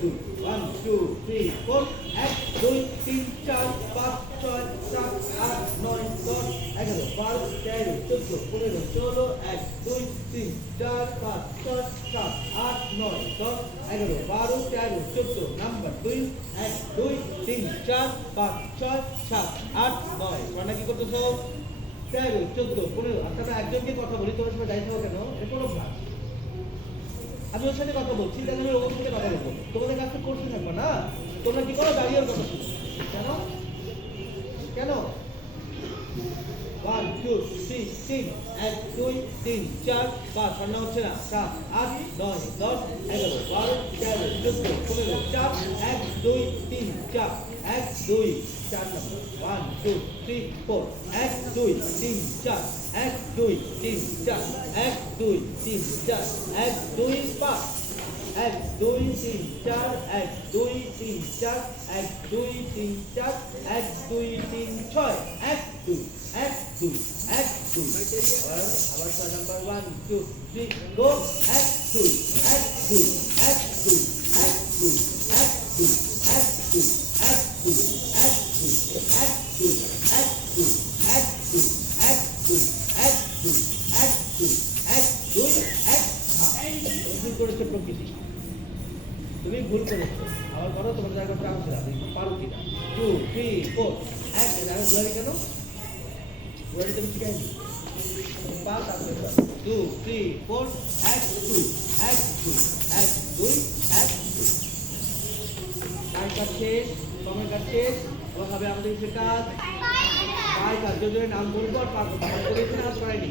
2 1 2 3 4 1 2 3 4 5 6 7 8 9 10 11 12 13 14 15 16 1 2 3 4 5 6 7 8 9 10 11 12 13 14 number 2 1 2 3 4 5 6 7 8 9 তোমরা কি করতেছো 13 14 15 আপনারা একজনকে কথা বলি তোমার সঙ্গে দায়িত্ব কেন এটা কোনো ভাগ আমি ওর সাথে কথা বলছি তাহলে আমি ওর সাথে কথা বলবো তোমাদের কাছে করতে থাকবে না তোমরা কি করো দাঁড়িয়ে কথা শুনো কেন কেন 1 2 3 3 1 2 3 4 5 ঠান্ডা হচ্ছে না 7 8 9 10 11 12 13 14 15 4 1 2 3 4 1 2 4 নম্বর 1 2 3 4 1 2 3 4 1 2 3 4 1 2 3 4 1 2 5 1 2 3 4 1 2 3 4 1 2 3 4 1 2 3 6 1 2 1 2 1 2 আবার 6 নাম্বার 1 2 3 go 1 2 1 2 1 2 1 2 1 2 1 2 1 2 1 2 1 2 1 2 1 2 1 2 1 2 1 2 1 2 1 ভুল করেছে প্রকৃতি তুমি ভুল করেছো আবার করো তোমার জায়গা চান্স রাখো পারো কিনা 2 3 4 এক জায়গা গুয়ারি কেন গুয়ারি তুমি শিখাইনি পাঁচ আসবে 2 3 4 এক 2 এক 2 এক 2 এক 2 টাইম কাটছে সময় কাটছে আবার হবে আমাদের সেটা পাই কাজ যদি নাম বলবো আর পাঁচ করেছি না করাইনি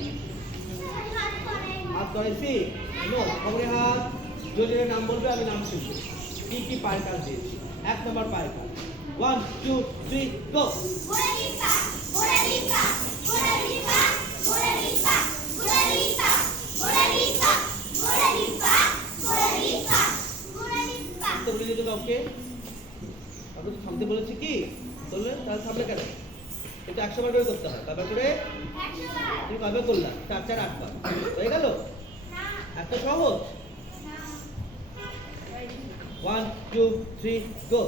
হাত করাইছি নো খবরে হাত যদি নাম বলবে আমি নাম শুনবো কি কি পায়ের কাজ দিয়েছি 1 নম্বর পায়ের কাজ 1 2 3 গো তো বলে দিতে কাউকে আমি তো থামতে বলেছি কি বললে তাহলে থামলে কেন এটা 100 বার করে করতে হয় কবে করে 100 বার তুমি কবে করলা 4 4 8 বার হয়ে গেল না এত সহজ 1 2 3 go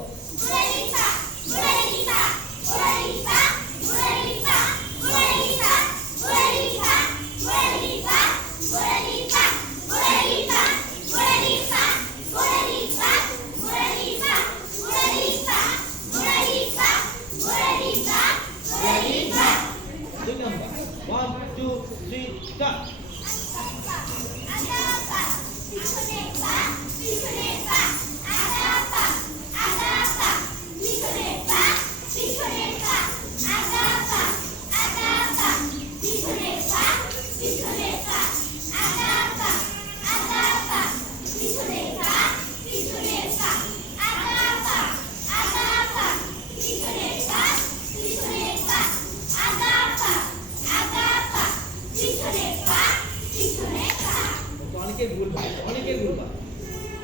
অনেকের ভুল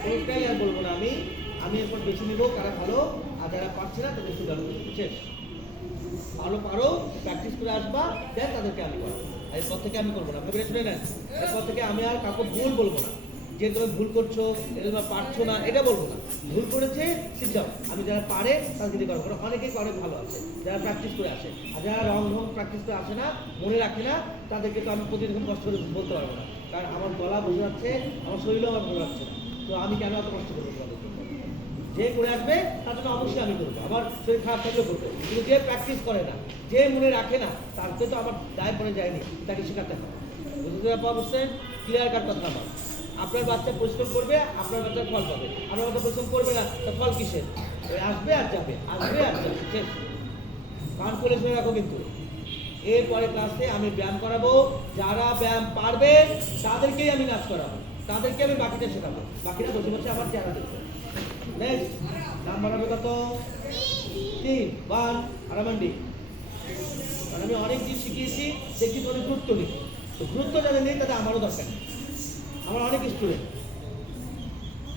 কোনটাই আর বলবো না আমি এরপর বেছে নিব কারা ভালো আর যারা পারছে না তাদের সুগার শেষ ভালো পারো প্র্যাকটিস করে আসবা দেন তাদেরকে আমি করাবো আর এরপর থেকে আমি করবো না আপনি শুনে নেন এরপর থেকে আমি আর কাউকে ভুল বলবো না যে তুমি ভুল করছো এটা তোমরা পারছো না এটা বলবো না ভুল করেছে ঠিক যাও আমি যারা পারে তাদেরকে দিয়ে করবো অনেকেই অনেক ভালো আছে যারা প্র্যাকটিস করে আসে আর যারা রং প্র্যাকটিস করে আসে না মনে রাখে না তাদেরকে তো আমি প্রতিদিন কষ্ট করে বলতে পারবো না কারণ আমার গলা বোঝা যাচ্ছে আমার শরীরও আমার ভালো লাগছে না তো আমি কেন এত কষ্ট করবো যে করে আসবে তার জন্য অবশ্যই আমি করবো আমার শরীর খারাপ থাকলেও করবো কিন্তু যে প্র্যাকটিস করে না যে মনে রাখে না তারকে তো আমার দায় পড়ে যায়নি তাকে শেখাতে হবে বুঝতে অবশ্যই ক্লিয়ার কাট কথা আমার আপনার বাচ্চা পরিশ্রম করবে আপনার বাচ্চা ফল পাবে আপনার বাচ্চা পরিশ্রম করবে না তো ফল কিসের আসবে আর যাবে শেষ কান করে শুনে রাখো কিন্তু এরপরে ক্লাসে আমি ব্যায়াম করাবো যারা ব্যায়াম পারবে তাদেরকেই আমি নাচ করাবো তাদেরকে আমি বাকিটা শেখাবো বাকিটা বসে বসে আমার চেহারা দেখবো নেক্সট নাম্বার হবে কত 3 1 আরামান্ডি কারণ আমি অনেক দিন শিখিয়েছি দেখি তোমাদের গুরুত্ব নেই তো গুরুত্ব যাদের নেই তাদের আমারও দরকার নেই আমার অনেক স্টুডেন্ট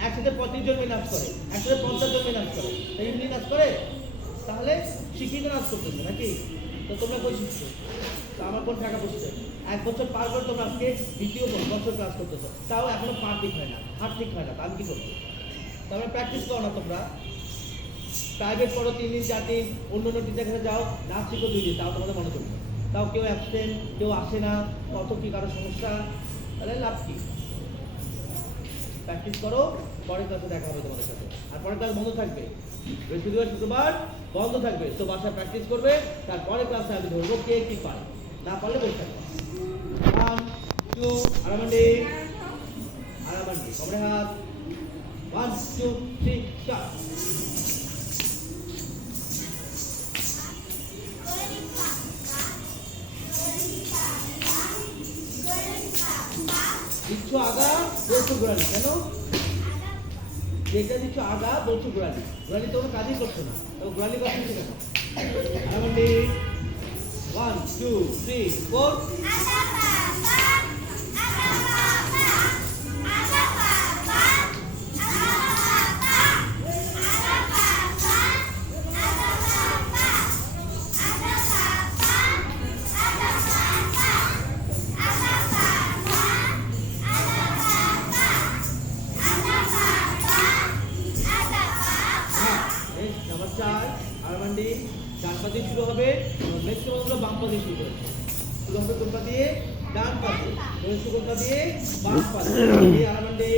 একসাথে 35 জন নাচ করে একসাথে 50 জন নাচ করে এমনি নাচ করে তাহলে শিখিয়ে নাচ করতেছে নাকি তো তোমরা কই শিখছো তো আমার কোন টাকা বসছে 1 বছর পার করে তোমরা আজকে দ্বিতীয় বছর ক্লাস করতেছো তাও এখনো পা ঠিক হয় না হাত ঠিক হয় না আমি কি করবো তারপরে প্র্যাকটিস করো না তোমরা। প্রাইভেট পড়ো 3 দিন 4 দিন, অন্য টিচার কাছে যাও, নাচ শিখো 2 দিন, তাও তোমাদের মনে করবে না। তাও কেউ অ্যাবসেন্ট, কেউ আসে না, কত কি কারো সমস্যা, তাহলে লাভ কি? প্র্যাকটিস করো, পরের ক্লাসে দেখা হবে তোমাদের সাথে। আর পরের ক্লাস বন্ধ থাকবে, বৃহস্পতিবার শুক্রবার বন্ধ থাকবে। তো বাসায় প্র্যাকটিস করবে, তারপরে ক্লাসে আমি ধরবো কে কি পারে, না পারলে বসে থাকবে। 1 2 আরামান্ডি আরামান্ডি কমরে হাত 1 2 3 স্টার্ট। দিচ্ছ আগা বলছো গোড়ালি, কেন যেটা দিচ্ছ আগা বলছো গোড়ালি? গোড়ালি তো কোনো কাজই করছো না, তো গোড়ালি কথা হচ্ছে কেন? আরামান্ডি 1 2 3 4 নাম্বার 4 আরামান্ডি ডান পা দিয়ে শুরু হবে, নেক্সট হলো বাম পা দিয়ে শুরু হবে। শুরু হবে কোন পা দিয়ে? ডান পা দিয়ে। নেক্সট কোন পা দিয়ে? বাম পা দিয়ে। আরামান্ডি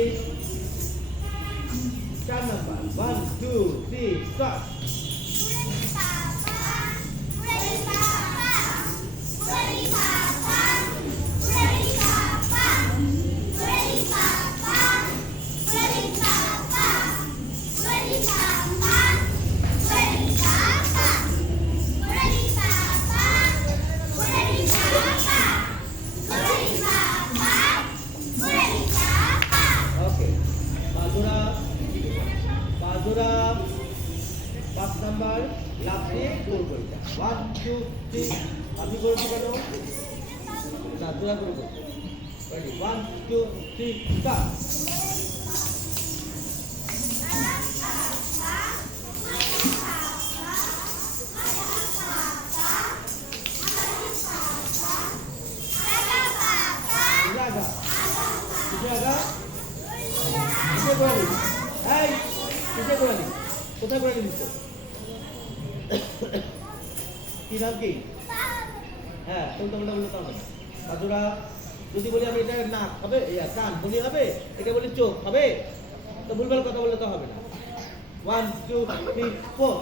4 নাম্বার 1 2 3 স্টার্ট। ওকে, বাজুরা বাজুরা 5 নাম্বার লাফে গোল করে 1 2 3 আপনি করেছো কেন? না জোড়া করে করছো। Ready 1 2 3 start. আগা কিসে আগা কিসে গোড়ালি? এই কিসে গোড়ালি? কোথায় গোড়ালি দিচ্ছ? কি নাম কি? হ্যাঁ বলতে বলতে বলতে হবে না। বাজুরা যদি বলি আমি এটা নাক হবে, কান বলি হবে, এটা বলি চোখ হবে, তো ভুলভাল কথা বললে তো হবে না। 1 2 3 4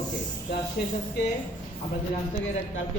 ওকে, ক্লাস শেষ আজকে। আমরা যে রাস্তাকে কালকে